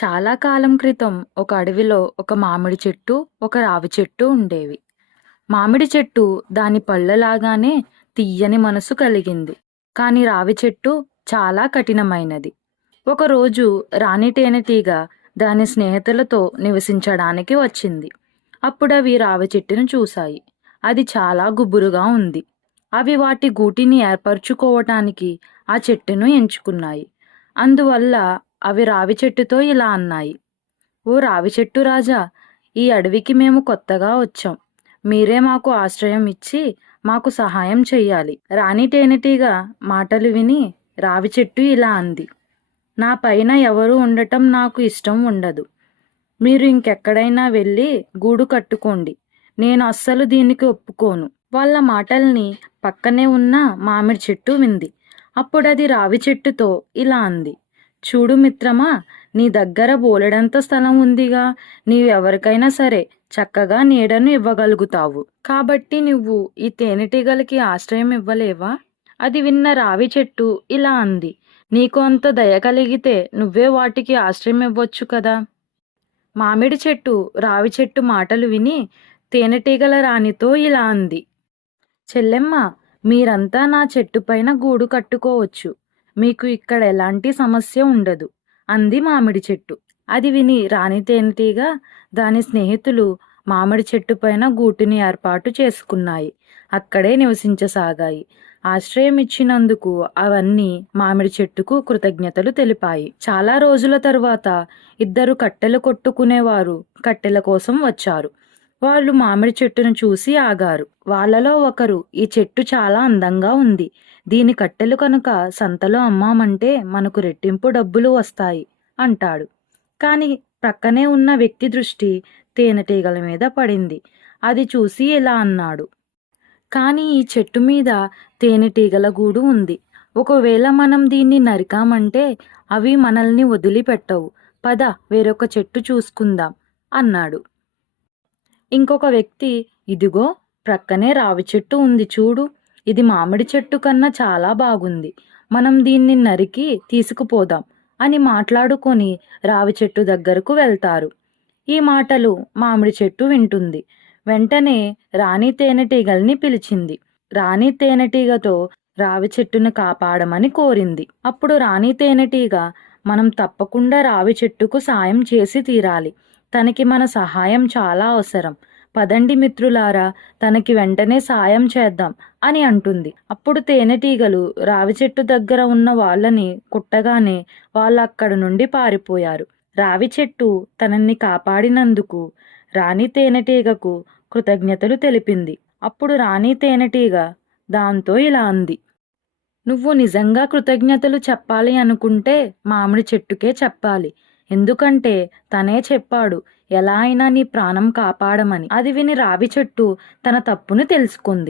చాలా కాలం క్రితం ఒక అడవిలో ఒక మామిడి చెట్టు, ఒక రావి చెట్టు ఉండేవి. మామిడి చెట్టు దాని పళ్ళలాగానే తియ్యని మనసు కలిగింది. కాని రావి చెట్టు చాలా కఠినమైనది. ఒకరోజు రాణి తేనెటీగ దాని స్నేహితులతో నివసించడానికి వచ్చింది. అప్పుడవి రావి చెట్టును చూశాయి. అది చాలా గుబురుగా ఉంది. అవి వాటి గూటిని ఏర్పరచుకోవటానికి ఆ చెట్టును ఎంచుకున్నాయి. అందువల్ల అవి రావి చెట్టుతో ఇలా అన్నాయి: "ఓ రావి చెట్టు రాజా! ఈ అడవికి మేము కొత్తగా వచ్చాం. మీరే మాకు ఆశ్రయం ఇచ్చి మాకు సహాయం చెయ్యాలి." రాణి తేనెటీగ మాటలు విని రావి చెట్టు ఇలా అంది: "నా పైన ఎవరు ఉండటం నాకు ఇష్టం ఉండదు. మీరు ఇంకెక్కడైనా వెళ్ళి గూడు కట్టుకోండి. నేను అస్సలు దీనికి ఒప్పుకోను." వాళ్ళ మాటల్ని పక్కనే ఉన్న మామిడి చెట్టు వింది. అప్పుడది రావి చెట్టుతో ఇలా అంది: "చూడు మిత్రమా, నీ దగ్గర బోలెడంత స్థలం ఉందిగా. నీవెవరికైనా సరే చక్కగా నీడను ఇవ్వగలుగుతావు. కాబట్టి నువ్వు ఈ తేనెటీగలకి ఆశ్రయం ఇవ్వలేవా?" అది విన్న రావి చెట్టు ఇలా అంది: "నీకు అంత దయ కలిగితే నువ్వే వాటికి ఆశ్రయం ఇవ్వచ్చు కదా." మామిడి చెట్టు రావి చెట్టు మాటలు విని తేనెటీగల రాణితో ఇలా అంది: "చెల్లెమ్మ, మీరంతా నా చెట్టుపైన గూడు కట్టుకోవచ్చు. మీకు ఇక్కడ ఎలాంటి సమస్య ఉండదు" అంది మామిడి చెట్టు. అది విని రాణి తేనెటీగ దాని స్నేహితులు మామిడి చెట్టు పైన గూటిని ఏర్పాటు చేసుకున్నాయి. అక్కడే నివసించసాగాయి. ఆశ్రయం ఇచ్చినందుకు అవన్నీ మామిడి చెట్టుకు కృతజ్ఞతలు తెలిపాయి. చాలా రోజుల తరువాత ఇద్దరు కట్టెలు కొట్టుకునేవారు కట్టెల కోసం వచ్చారు. వాళ్ళు మామిడి చెట్టును చూసి ఆగారు. వాళ్ళలో ఒకరు, "ఈ చెట్టు చాలా అందంగా ఉంది. దీని కట్టెలు కనుక సంతలో అమ్మామంటే మనకు రెట్టింపు డబ్బులు వస్తాయి" అంటాడు. కాని ప్రక్కనే ఉన్న వ్యక్తి దృష్టి తేనెటీగల మీద పడింది. అది చూసి ఇలా అన్నాడు: "కానీ ఈ చెట్టు మీద తేనెటీగల గూడు ఉంది. ఒకవేళ మనం దీన్ని నరికామంటే అవి మనల్ని వదిలిపెట్టవు. పద, వేరొక చెట్టు చూసుకుందాం" అన్నాడు. ఇంకొక వ్యక్తి, "ఇదిగో, ప్రక్కనే రావి చెట్టు ఉంది చూడు. ఇది మామిడి చెట్టు కన్నా చాలా బాగుంది. మనం దీన్ని నరికి తీసుకుపోదాం" అని మాట్లాడుకొని రావి చెట్టు దగ్గరకు వెళ్తారు. ఈ మాటలు మామిడి చెట్టు వింటుంది. వెంటనే రాణి తేనెటీగల్ని పిలిచింది. రాణి తేనెటీగతో రావి చెట్టును కాపాడమని కోరింది. అప్పుడు రాణి తేనెటీగ, "మనం తప్పకుండా రావి చెట్టుకు సాయం చేసి తీరాలి. తనకి మన సహాయం చాలా అవసరం. పదండి మిత్రులారా, తనకి వెంటనే సాయం చేద్దాం" అని అంటుంది. అప్పుడు తేనెటీగలు రావి చెట్టు దగ్గర ఉన్న వాళ్ళని కుట్టగానే వాళ్ళు అక్కడ నుండి పారిపోయారు. రావి చెట్టు తనని కాపాడినందుకు రాణి తేనెటీగకు కృతజ్ఞతలు తెలిపింది. అప్పుడు రాణి తేనెటీగ దాంతో ఇలా అంది: "నువ్వు నిజంగా కృతజ్ఞతలు చెప్పాలి అనుకుంటే మామిడి చెట్టుకే చెప్పాలి. ఎందుకంటే తనే చెప్పాడు ఎలా అయినా నీ ప్రాణం కాపాడమని." అది విని రావి చెట్టు తన తప్పును తెలుసుకుంది.